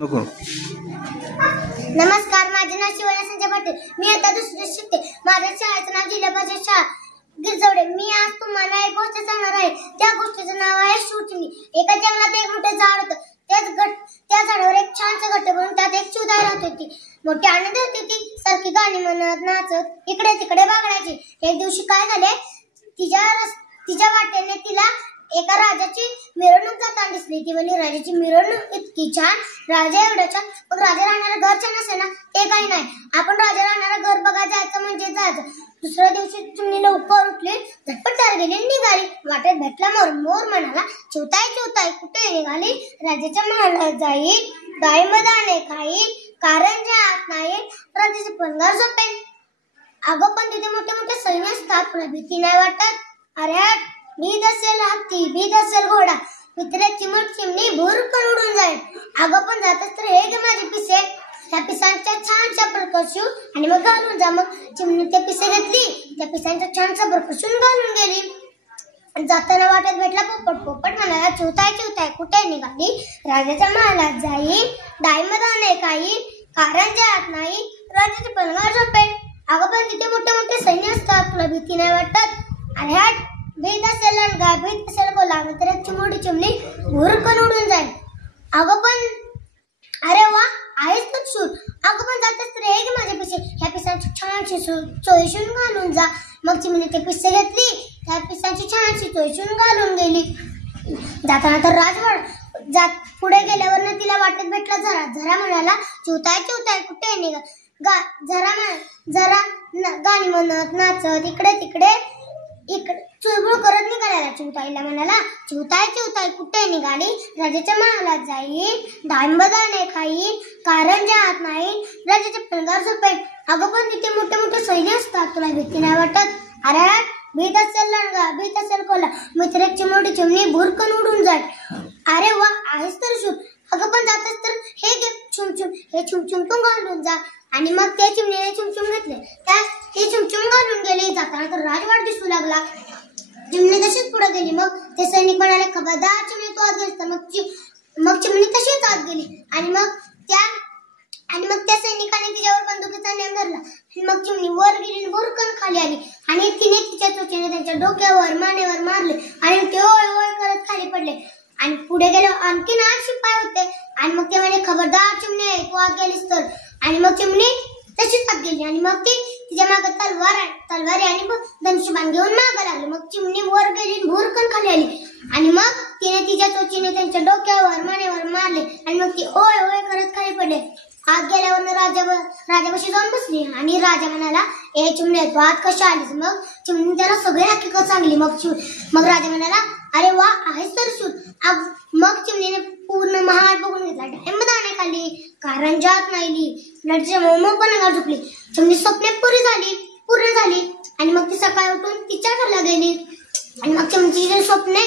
नको. नमस्कार, माझे नाव शिवण्या संजय पाटील. मी आता दुसरीत शिकते. माझ्या शाळेचं नाव जिल्हा परिषद शाळा गिरजवडे. मी आज तुम्हाला एक गोष्ट सांगणार आहे. त्या गोष्टीचं नाव आहे शिवचिमणी. एका जंगलात एक मोठे झाड होतं. त्या झाडावर एक छानसं घट्ट बनून त्यात एक चिवताई राहत होती. मोठी आनंदी होती ती. सारखी गाणी म्हणत नाचत इकडे तिकडे बागडायची. एक दिवशी काय झाले, तिच्या वाटेने तिला एका राजाची मिरवणूक जाताना दिसली. ती म्हणली, राजाची मिरवणूक इतकी छान, राजा एवढा छान, मग राजा राहणारं घर छान असेल ना? ते काही नाही, आपण राजा राहणारं घर बघायला जायचं म्हणजे जायचं. दुसऱ्या दिवशी चिमणी लवकर उठली, झटपट तयार गेली, निघाली. वाटेत भेटला मोर. मोर म्हणाला, चिवताई चिवताई कुठे निघाली? राजाच्या महालात जाईल, गाई मदाने खाईल, कारंजा आत नाही, राजाचे पणगार झोपेल. अगं पण तिथे मोठे मोठे सैन्य असतात, तुला भीती नाही वाटत? अरे भीत असेल हत्ती, भीत असेल घोडा, मित्र चिमट चिमणी भुरकन उडून जाईल. अगं पण जातच तर हे गे माझे पिसे, त्या पिसांच्या छानशा प्रकर्षू आणि मग घालून जा. मग चिमणी ते पिसे घेतली, त्या पिसांच्या छानशा प्रकर्षून घालून गेली. जाताना वाटेत भेटला पोपट. पोपट म्हणाला, चिवताई चिवताई कुठे निघाली? राजाच्या महालात जाईल, डाळी मदाने खाईल, कारंजा आत नाही, राजाचे पणगार झोपेल. अगं पण तिथे मोठे मोठे सैन्य असतात, तुला भीती नाही वाटत? अरे हट, भीत असेल लंडगा, भीत असेल बोला, मित्र चिमोडी चिमणी भुरकन उडून जाईल. अगं पण अरे वा, आहेस तर शूर. अगं पण जातच तर हे माझे पिसे, ह्या पिसांची छानशी चोळीशून घालून जा. मग चिमणी ते पिसे घेतली, त्या पिसांची छानशी चोळीशून घालून गेली. जाताना तर राजवाड जात पुढे गेल्यावर तिला वाटेत भेटला झरा. झरा म्हणाला, चिवताई चिवताई कुठे निघा? जरा गाणी म्हणत नाचत इकडे तिकडे चुळबुळ करत निघाला. चिवताईला म्हणाला, चिवताई चिवताई कुठे निघाली? राजाच्या महालात जाईल, डाळिंबदाणे खाईल, कारंजा आत नाही, राजाचे पणगार झोपेल. अगं पण तिथे मोठे मोठे सैन्य असतात, तुला भीती नाही वाटत? अरे भीत असेल लंडगा, भीत असेल कोला, मित्र चिमोडी चिमणी भुरकन उडून जाईल. अरे वा, आहेस तर शूर. अगं पण जातच तर हे घे छुमछुम, हे छुमछुम तू घालून जा. आणि मग त्या चिमणीने छुमछुम घेतले, ते छुमछुम घालून गेले. जाताना तर राजवाड दिसू लागला. चिमणी तशीच पुढे गेली. मग ते सैनिक म्हणाले, खबरदार चिमणी तू आत गेलीस तर. मग चिमणी तशीच आत गेली. आणि मग त्या सैनिकाने तिच्यावर बंदुकीचा नेम धरला. आणि मग चिमणी वर गेली, भुरकन खाली आली. आणि तिने तिच्या चोचीने त्यांच्या डोक्यावर मानेवर मारले आणि ते ओळ ओळ करत खाली पडले. आणि पुढे गेल्यावर आणखीन 8 शिपाई होते. आणि मग ते म्हणे, खबरदार चिमणी तू आत गेलीस तर. आणि मग चिमणी तशीच आत गेली. आणि मग ती तिच्या मागे तलवारी आणि धनुष्यबाण घेऊन मागे लागली. मग चिमणी वर गेली, भुरकन खाली आली. आणि मग तिने तिच्या चोचीने त्यांच्या डोक्यावर मानेवर मारले. आणि मग ती ओळ ओळ करत खाली पडले. आत गेल्यावर राजापाशी जाऊन बसली. आणि राजा म्हणाला, ए चिमणी तू आत कशा आलीस? मग चिमणी त्याला सगळी हकीकत सांगली. मग राजा म्हणाला, अरे वा, आहेस तर शूर. मग चिमणीने पूर्ण महाल बघून घेतला. डाळिंबदाणे खाली, कारंजात नाहीली, राजाच्या मोमो पणगार झोपली. चिमणी स्वप्ने पूर्ण झाली. आणि मग ती सकाळी उठून तिच्या घरला गेली. आणि मग चिमणीची स्वप्ने